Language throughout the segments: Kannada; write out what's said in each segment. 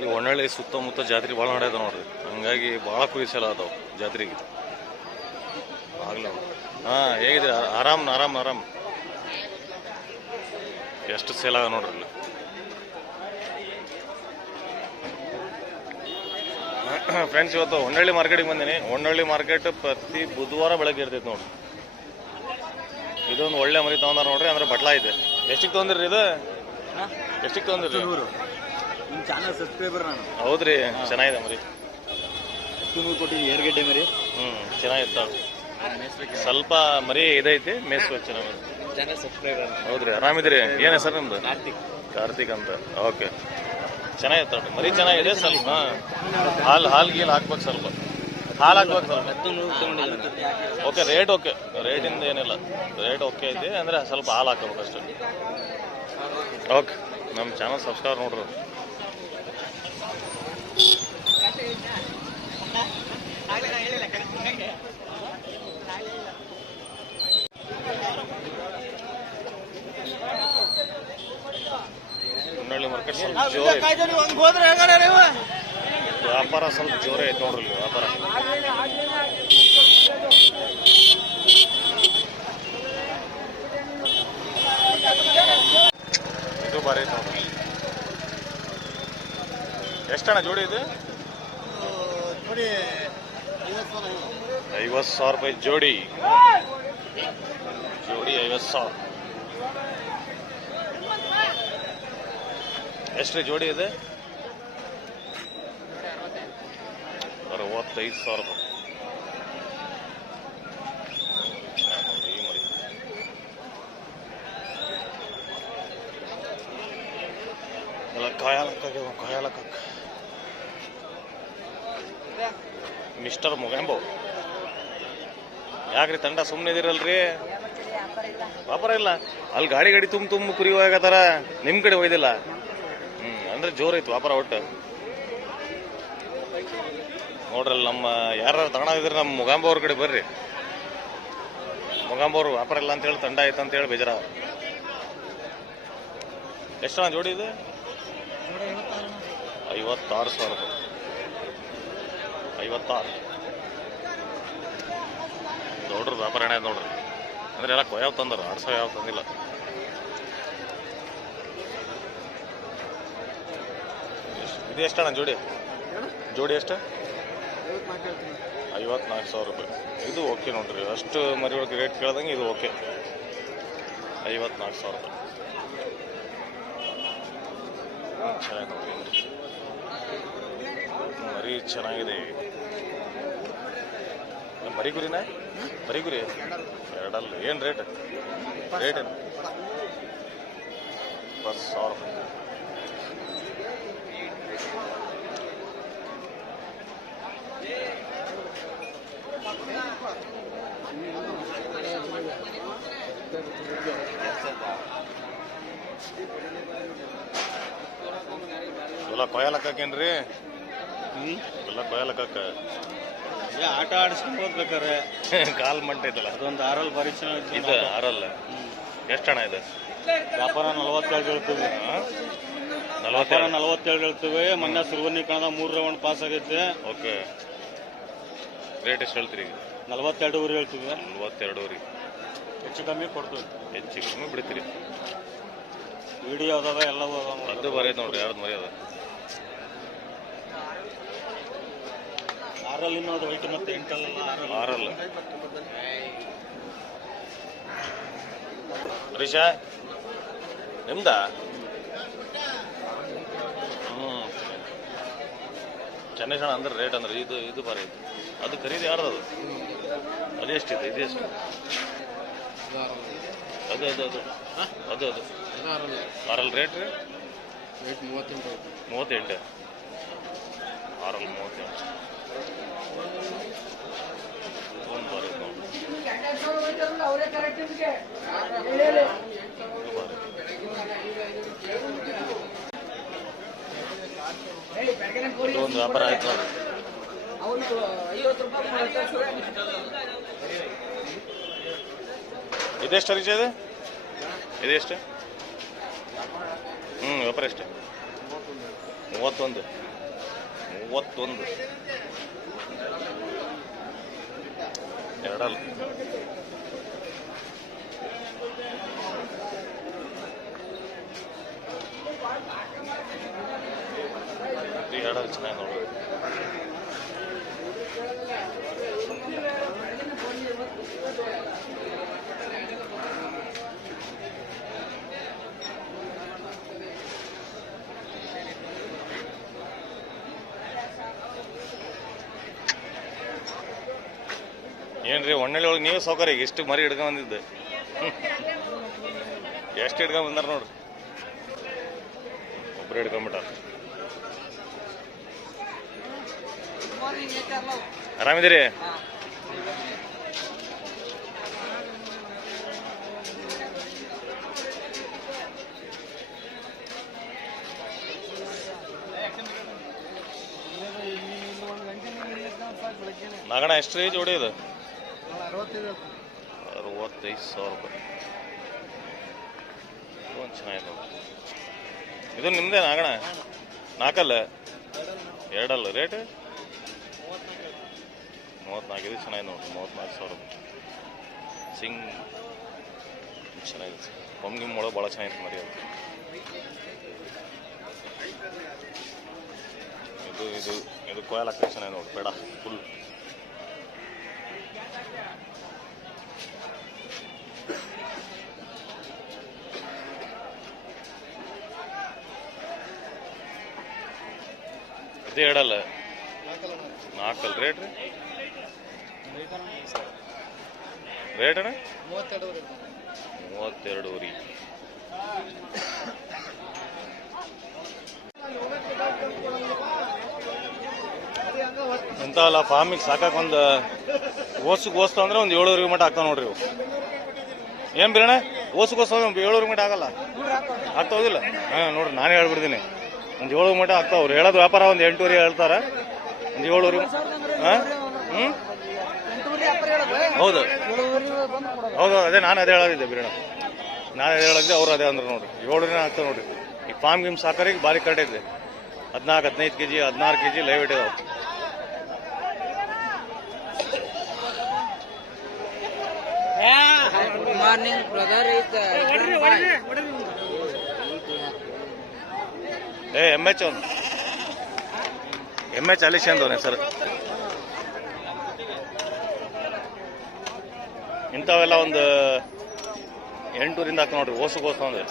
ಇಲ್ಲಿ ಹೊನ್ನಳ್ಳಿ ಸುತ್ತಮುತ್ತ ಜಾತ್ರೆ ಭಾಳ ನಡೆಯದ ನೋಡ್ರಿ. ಹಂಗಾಗಿ ಭಾಳ ಕುರಿ ಅದಾವ ಜಾತ್ರೆಗೆ. ಆಗ್ಲ ಹಾ, ಹೇಗಿದೆ? ಆರಾಮ್ ಆರಾಮ್ ಆರಾಮ್. ಎಷ್ಟು ಸೇಲ್ ಆಗ ನೋಡ್ರಿ ಇಲ್ಲಿ ಫ್ರೆಂಡ್ಸ್ ಇವತ್ತು ಹೊನ್ನಳ್ಳಿ ಮಾರ್ಕೆಟಿಗೆ ಬಂದೀನಿ. ಹೊನ್ನಳ್ಳಿ ಮಾರ್ಕೆಟ್ ಪ್ರತಿ ಬುಧವಾರ ಬೆಳಗ್ಗೆ ಇರ್ತೈತೆ ನೋಡ್ರಿ. ಇದೊಂದು ಒಳ್ಳೆ ಮರಿ ತಗೊಂಡಾರ ನೋಡ್ರಿ, ಅಂದ್ರೆ ಬಟ್ಲಾ ಇದೆ. ಎಷ್ಟಿಗೆ ತಗೊಂಡಿರ್ರಿ ಇದು? ಎಷ್ಟಿಗೆ ತಗೊಂಡಿರ್ರಿ ನೂರು ನಿಮ್ಮ ಚಾನಲ್ ಸಬ್ಸ್ಕ್ರೈಬರ್ ನಾನು. ಹೌದ್ರಿ ಚೆನ್ನಾಗಿದೆ ಮರಿ. ನೂರು ಕೊಟ್ಟಿ ಏರ್ಗಡ್ಡೆ ಮರಿ. ಹ್ಮ್ ಚೆನ್ನಾಗಿತ್ತು ಸ್ವಲ್ಪ ಮರಿ ಇದೈತಿ ಮೇಸ್ಬೇಕು ಚೆನ್ನಾಗಿ ಚಾನಲ್ ಸಬ್ಸ್ಕ್ರೈಬರ್ ಹೌದ್ರಿ ಆರಾಮಿದ್ರಿ ಏನ್ ಹೆಸರು ನಿಮ್ದು? ಕಾರ್ತಿಕ್. ಕಾರ್ತಿಕ್ ಅಂತ. ಓಕೆ. ಚೆನ್ನಾಗಿತ್ತು ನೋಡ್ರಿ ಮರಿ ಚೆನ್ನಾಗಿದೆ ಸ್ವಲ್ಪ ಹಾಲ್ ಹಾಲು ಗೀಲ್ ಹಾಕ್ಬೇಕು ಸ್ವಲ್ಪ. ಹಾಲು ಹಾಕ್ಬೇಕು ಸ್ವಲ್ಪ. Okay rate okay. ರೇಟಿಂದ ಏನಿಲ್ಲ. ರೇಟ್ ಓಕೆ ಐತಿ ಅಂದ್ರೆ ಸ್ವಲ್ಪ ಹಾಲು ಹಾಕಬೇಕು ಅಷ್ಟೇ. ಓಕೆ ನಮ್ಮ ಚಾನಲ್ ಸಬ್ಸ್ಕ್ರೈಬ್ ನೋಡ್ರಿ ಹೊನ್ನಳ್ಳಿ ಮಾರ್ಕೆಟ್ ಸ್ವಲ್ಪ ಜೋರ್ ಐತಿ ವ್ಯಾಪಾರ ಸ್ವಲ್ಪ ಜೋರೇ ಐತೆ ನೋಡ್ರಿ ವ್ಯಾಪಾರ. ಇದು ಬಾರಿ ಐತೆ ನೋಡ್ರಿ. ಎಷ್ಟಣ್ಣ ಜೋಡಿ ಇದು? ಐವತ್ತು ಸಾವಿರ ರೂಪಾಯಿ ಜೋಡಿ. ಜೋಡಿ ಐವತ್ತು ಸಾವಿರ. ಎಷ್ಟು ಜೋಡಿ ಇದೆ? ಅರವತ್ತೈದು ಸಾವಿರ ರೂಪಾಯಿ. ಈ ಮರಿ. ಮಿಸ್ಟರ್ ಮುಗಾಂಬೋ. ಯಾಕ್ರಿ ತಂಡ ಸುಮ್ಮನೆ ಇದಿರಲ್ರಿ? ವಾಪರ ಇಲ್ಲ. ಅಲ್ಲಿ ಗಾಡಿ ಗಾಡಿ ತುಂಬ ತುಂಬ ಕುರಿ ಹೋಗತ್ತಾರ ನಿಮ್ ಕಡೆ ಒಯ್ದಿಲ್ಲ ಹ್ಮ್, ಅಂದ್ರೆ ಜೋರ್ ಐತಿ ವ್ಯಾಪಾರ ಒಟ್ಟು. ನೋಡ್ರಲ್ಲ ನಮ್ಮ ಯಾರು ತಗೊಂಡಿದ್ರೆ ನಮ್ಮ ಮುಗಾಂಬ ಅವ್ರ ಕಡೆ ಬರ್ರಿ. ಮುಗಾಂಬ ಅವ್ರು ವ್ಯಾಪಾರ ಇಲ್ಲ ಅಂತ ಹೇಳಿ ತಂಡ ಆಯ್ತು ಅಂತ ಹೇಳಿ ಬೇಜಾರ ಎಷ್ಟು ಜೋಡಿ ಇದೆ? ಐವತ್ತಾರು ಸಾವಿರ ಐವತ್ತಾರು. ನೋಡ್ರಿ ವ್ಯಾಪಾರ ನೋಡ್ರಿ. ಅಂದ್ರೆ ಎಲ್ಲ ಕೊಯ್ಯಾವ್ ಆರು ಆಡ್ಸೋ ಯಾವ ತಂದಿಲ್ಲ. ಇದು ಎಷ್ಟಣ್ಣ ಜೋಡಿ? ಜೋಡಿ ಎಷ್ಟು? ಐವತ್ನಾಲ್ಕು ಸಾವಿರ ರೂಪಾಯಿ. ಇದು ಓಕೆ ನೋಡ್ರಿ. ಅಷ್ಟು ಮರಿ ಒಳಗೆ ರೇಟ್ ಕೇಳ್ದಂಗೆ ಇದು ಓಕೆ. ಐವತ್ನಾಲ್ಕು ಸಾವಿರ ರೂಪಾಯಿ. ಚೆನ್ನಾಗಿ ನೋಡ್ರಿ. ಮರಿ ಚೆನ್ನಾಗಿದೆ. ಏನ್ ಮರಿ ಗುರಿನ ಮರಿ ಗುರಿ ಎರಡಲ್ಲ. ಏನು ರೇಟ್ ರೇಟ್ ಏನು? ಇಪ್ಪತ್ತು ಸಾವಿರ. ರೂಪಾಯಿ ಎಲ್ಲ ಕೊಯ್ಯಲಕ್ಕೇನ್ರಿ ಎಲ್ಲ ಕೊಯ್ಯಲಕ್ಕ ಆಟ ಆಡಿಸ್ಕೊಂಡು ಬೇಕಾರೆ ಕಾಲ್ ಮಂಟೈತಲ್ಲ ಅದೊಂದು ಆರಲ್ ಭಾರಿ ಚೆನ್ನಾಗಿ ಇದು ಆರಲ್ಲ ಹಣ ಇದೆ? ವ್ಯಾಪಾರ ನಲವತ್ತೇಳು ಹೇಳ್ತೀವಿ. ವ್ಯಾಪಾರ ನಲವತ್ತೇಳು. ನಲವತ್ತೇಳು ಹೇಳ್ತೀವಿ. ಮೊನ್ನೆ ಸುರ್ವನಿ ಕಣದ ಮೂರು ರೌಂಡ್ ಪಾಸ್ ಆಗೈತೆ. ಓಕೆ. ರೇಟ್ ಎಷ್ಟು ಹೇಳ್ತೀರಿ ಈಗ? ನಲವತ್ತೆರಡುವರೆ ಹೇಳ್ತೀವಿ. ನಲ್ವತ್ತೆರಡೂರಿ ಹೆಚ್ಚು ಕಮ್ಮಿ ಕೊಡ್ತೀವಿ. ಹೆಚ್ಚು ಕಮ್ಮಿ ಬಿಡ್ತೀರಿ. ವಿಡಿಯೋ ಅದಾವ ಎಲ್ಲವೂ ಅದಾವ. ಅದು ಬರೀ ನೋಡ್ರಿ ಯಾರ್ದು ಮರಿ ಅದ ಆರಲ್ಲಿ ಇನ್ನೂ ಅದು ವೈಟ್ ಮತ್ತೆ ಎಂಟಲ್ಲ ಆರಲ್ಲಿ. ಹರೀಶಾ ನಿಮ್ದ? ಹ್ಞೂ ಚೆನ್ನೈಸಣ ಅಂದ್ರೆ ರೇಟ್ ಅಂದ್ರೆ ಇದು ಇದು ಬಾರಿ ಇದು ಅದು ಖರೀದಿ ಯಾರ್ದು ಅದು? ಅದು ಎಷ್ಟಿದೆ? ಇದು ಎಷ್ಟು? ಅದು ಅದು ಅದು. ಅದು ಅದು. ಆರಲ್ ರೇಟ್ ರೀ? ರೇಟ್ ಮೂವತ್ತೆಂಟು ಮೂವತ್ತೆಂಟು. ಆರಲ್ಲಿ ಮೂವತ್ತೆಂಟು. ಇದು ಬರೀ ಇದು ಒಂದು ವ್ಯಾಪಾರ ಆಯ್ತು. ನೋಡಿ ಇದೆಷ್ಟು ರೀಚ್ ಇದೆ? ಇದೆಷ್ಟು ಹ್ಞೂ ವ್ಯಾಪಾರ ಎಷ್ಟು? ಮೂವತ್ತೊಂದು. ಮೂವತ್ತೊಂದು. ಎರಡಲ್ಲ ಇದು ಎರಡಲ್ಲ ಚೆನ್ನಾಗಿ ನೋಡ್ರಿ ಏನ್ರಿ, ಒಣ್ಣೆಲೆ ಒಳಗೆ ನೀವು ಸೌಕರ್ಯ ಎಷ್ಟು ಮರಿ ಹಿಡ್ಕೊಂಡ್ ಬಂದಿದ್ದು. ಎಷ್ಟು ಹಿಡ್ಕೊಂಡ್ ಬಂದಾರ ನೋಡ್ರಿ. ಒಬ್ರು ಹಿಡ್ಕೊಂಡ್ಬಿಟ್ಟಾರ. ಆರಾಮಿದ್ದೀರಿ? ನಾಗಣ ಎಷ್ಟು ರೀ ಜೋಡಿ ಇದು ಅರವತ್ತೈದು ಸಾವಿರ ರೂಪಾಯಿ ಒಂದು ಚೆನ್ನಾಗಿದೆ. ಇದು ನಿಮ್ದೇ ಆಗಣ ನಾಲ್ಕಲ್ಲ ಎರಡಲ್ಲ. ರೇಟ್? ಮೂವತ್ನಾಲ್ಕು. ಇದು ಚೆನ್ನಾಗಿದೆ ನೋಡಿ. ಮೂವತ್ನಾಲ್ಕು ಸಾವಿರ ರೂಪಾಯಿ ಸಿಂಗ್. ಚೆನ್ನಾಗಿದೆ. ಗಿಮ್ ಒಳಗೆ ಭಾಳ ಚೆನ್ನಾಗಿತ್ತು ಮರಿ ಅದು ಇದು ಇದು ಇದು ಕೊಯಲ್ ಹಾಕಿ ಚೆನ್ನಾಗಿ ನೋಡಿ. ಬೇಡ. ಫುಲ್ ಇದು ಹೇಳಲ್ಲ ನಾಲ್ಕಲ್ಲ ರೇಟ್ ರೀ? ರೇಟ್ ಮೂವತ್ತೆರಡು ರೀ ಇಂಥವಲ್ಲ ಫಾರ್ಮಿಗೆ ಸಾಕಾಕ ಒಂದು ಓಸಿಗೆ ಓಸ್ತು ಅಂದ್ರೆ ಒಂದು ಏಳುವರೆಗೆ ಮಟ್ಟ ಆಗ್ತಾವ ನೋಡ್ರಿ ಇವು. ಏನ್ ಬಿರಣ್ಣ? ಓಸಿಗೆ ಓಸ್ತು ಏಳುವರೆಗೆ ಮಟ್ಟ ಆಗಲ್ಲ. ಆಗ್ತಾವುದಿಲ್ಲ ಹಾಂ, ನೋಡ್ರಿ, ನಾನೇ ಹೇಳ್ಬಿಡ್ತೀನಿ. ಒಂದು ಏಳು ಮಟ್ಟ ಆಗ್ತಾವ ಅವ್ರು ಹೇಳೋದು ವ್ಯಾಪಾರ ಒಂದು ಎಂಟೂವರೆ ಹೇಳ್ತಾರ. ಒಂದು ಏಳೂರು ಹಾಂ ಹ್ಞೂ ಹೌದು. ಹೌದು ಅದೇ ನಾನು ಅದೇ ಹೇಳೋದಿದ್ದೆ ಬಿರಣ ನಾನು ಅದೇ ಹೇಳೋದಿದ್ದೆ ಅವ್ರು ಅದೇ ಅಂದ್ರೆ ನೋಡ್ರಿ. ಏಳೂರಿನ ಆಗ್ತಾವೆ ನೋಡ್ರಿ. ಈ ಫಾರ್ಮ್ ಗಿಮ್ ಸಾಕರಿಗೆ ಭಾರಿ ಕರೆಕ್ಟ್ ಇದೆ. ಹದಿನಾಲ್ಕು ಹದಿನೈದು ಕೆ ಜಿ ಹದಿನಾರು K G live ಇಟ್ಟಿದಾವೆ. Morning brother brother. ಏ ಎಂ ಎಚ್ ಅವನು. ಎಂ ಎಚ್ ಅಲೀಶ್ ಅಂದವನ ಹೆಸರು ಇಂಥವೆಲ್ಲ ಒಂದು ಎಂಟೂರಿಂದ ಹಾಕ್ತ ನೋಡ್ರಿ ಓಸು ಗೋಸು ಅಂದ್ರೆ.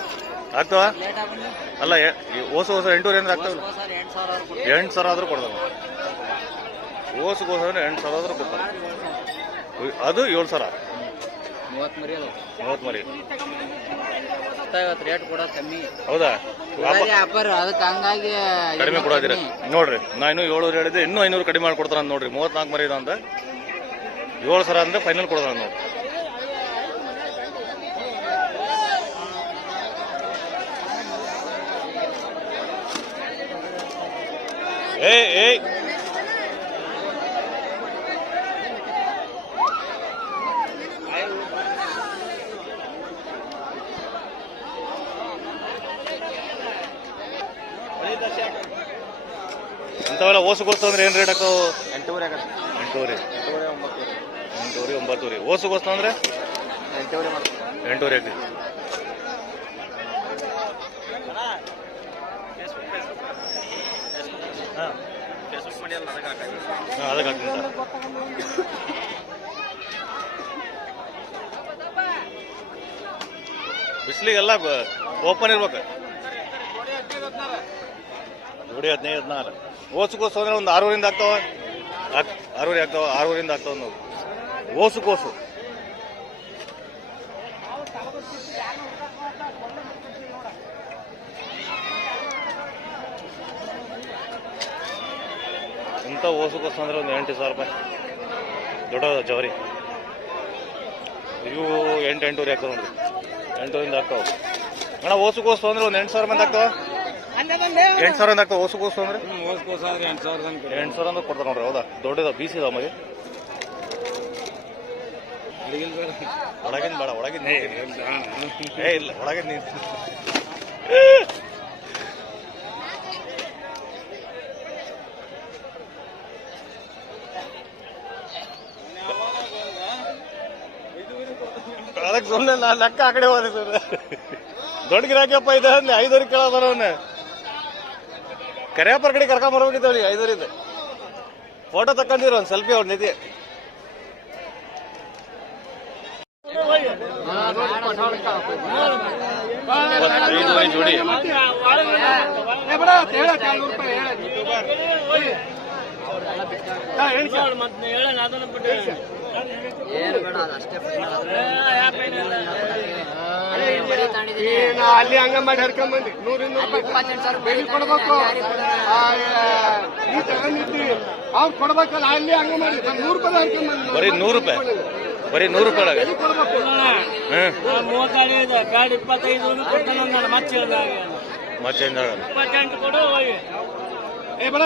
ಆಗ್ತಾವ? ಅಲ್ಲ ಓಸು ಓಸು ಎಂಟೂರಿಂದ ಆಗ್ತಾವಲ್ಲ ಎಂಟು ಸಾವಿರ ಆದರೂ ಕೊಡ್ತಾವ ಓಸು ಗೋಸು ಅಂದ್ರೆ ಎಂಟು ಸಾವಿರ ಆದ್ರೂ ಕೊಡ್ತಾರೆ ಅದು ಏಳು ಸಾವಿರ. ಮೂವತ್ತು ಮರಿ. ಇವತ್ತು ರೇಟ್ ಕೂಡ ಕಮ್ಮಿ. ಹೌದಾ? ಉಗಾದಿ ವ್ಯಾಪಾರ ಅದಕ್ಕೆ ಹಂಗಾಗಿ ಕಡಿಮೆ ಕೊಡೋದಿರ. ನೋಡ್ರಿ ನಾ ಇನ್ನೂ ಏಳುವರೆ ಹೇಳಿದ್ರೆ ಇನ್ನೂ ಐನೂರು ಕಡಿಮೆ ಮಾಡ್ಕೊಡ್ತಾರ ಅಂತ ನೋಡ್ರಿ. ಮೂವತ್ನಾಲ್ಕು ಮರಿ ಅಂತ ಏಳು ಸಾವಿರ ಅಂದ್ರೆ ಫೈನಲ್ ಕೊಡ್ತಾರ ನೋಡ್ರಿ. ಏಯ್ ಏಯ್ ಇಂಥವೆಲ್ಲ ಓಸುಗೋಸ್ತು ಅಂದ್ರೆ ಏನ್ ರೇಟ್ ಹಾಕೋ ಎಂಟೂವರೆ ಆಗತ್ತೆ. ಎಂಟೂವರೆ. ಎಂಟೂವರೆ ಒಂಬತ್ತು ಎಂಟೂವರೆ ಒಂಬತ್ತೂವರೆ. ಓಸುಗೋಸ್ತು ಅಂದ್ರೆ? ಎಂಟೂವರೆ ಎಂಟೂವರೆ ಆಗ್ತದೆ ಅದಕ್ಕೆ ಹಾಕ್ತೀನಿ ಬಿಸಿಲಿಗೆಲ್ಲ ಓಪನ್ ಇರ್ಬೇಕು. ಜೋಡಿ ಹದಿನೈದು ಹದಿನಾರು. ಓಸುಕೋಸು ಅಂದ್ರೆ ಒಂದು ಆರೂರಿಂದ ಆಗ್ತಾವ? ಆರೂರಿ ಆಗ್ತಾವ, ಆರೂರಿಂದ ಆಗ್ತಾವ ನಾವು ಓಸು ಕೋಸು ಇಂಥ ಓಸು ಕೋಸು ಅಂದ್ರೆ ಒಂದು ಎಂಟು ಸಾವಿರ ರೂಪಾಯಿ. ದೊಡ್ಡ ಜವರಿ. ಇವು ಎಂಟು ಎಂಟೂರಿ ಆಗ್ತಾವ ನೋಡ್ರಿ. ಎಂಟೂರಿಂದ ಆಗ್ತಾವ. ಅಣ್ಣ ಓಸು ಕೋಸು ಅಂದ್ರೆ ಒಂದು ಎಂಟು ಸಾವಿರ ಮಂದಿ ಆಗ್ತಾವ? ಎಂಟು ಸಾವಿರ ಅಂತ ಓಸು ಕೋಸು ಅಂದ್ರೆ? ಎಂಟು ಸಾವಿರ ಅಂದ್ರೆ ಕೊಡ್ತಾರೆ ನೋಡ್ರಿ ಹೌದಾ? ದೊಡ್ಡದ ಬೀಸಿ ಇದಾವ ಮರಿ ಒಳಗಿನ ಬೇಡ ಒಳಗಿನ ಏ ಇಲ್ಲ ಒಳಗಿನ ನೀನು. ಅದಕ್ಕೆ ಸುಮ್ಮನೆ ಲೆಕ್ಕ ಆ ಕಡೆ ಹೋದೆ ಸರ್ ದೊಡ್ಡ ಗಿರಾಕಿಯಪ್ಪ ಇದೆ ಐದೂರಿಗೆ ಕೇಳೋದರವನ್ನ ಕರಿಯಪ್ಪರ ಕಡೆ ಕರ್ಕೊಂಡ್ ಬರ್ಬೇಕಿತ್ತು ಐದರಿಂದ ಐದೂರಿಂದ ಫೋಟೋ ತಕ್ಕಂದಿರ ಒಂದು ಸೆಲ್ಫಿ ಅವ್ರ ನಿಧಿ. ಜೋಡಿ ಏನು ಬೇಡ ಅಷ್ಟೇ. ಅಲ್ಲಿ ಹಂಗ ಮಾಡಿ ಹರ್ಕೊಂಬಂದಿ ನೂರ ಇನ್ನೂರು ಬೆಳಿ ಕೊಡ್ಬೇಕು. ನೀ ಅವ್ರು ಕೊಡ್ಬೇಕಲ್ಲ ಅಲ್ಲಿ ಹಂಗ ಮಾಡಿ ನೂರು ರೂಪಾಯಿ ಹರ್ಕೊಂಬಂದಿ ಬರೀ ನೂರು ರೂಪಾಯಿ. ಬರೀ ನೂರು ರೂಪಾಯಿ ಕೊಡ್ಬೇಕು. ಇದೆ. ಗಾಡಿ ಇಪ್ಪತ್ತೈದು ಮತ್ತೆ ಮತ್ತೆ ಇಪ್ಪತ್ತೆಂಟು ಕೊಡು ಏ ಬೇಡ.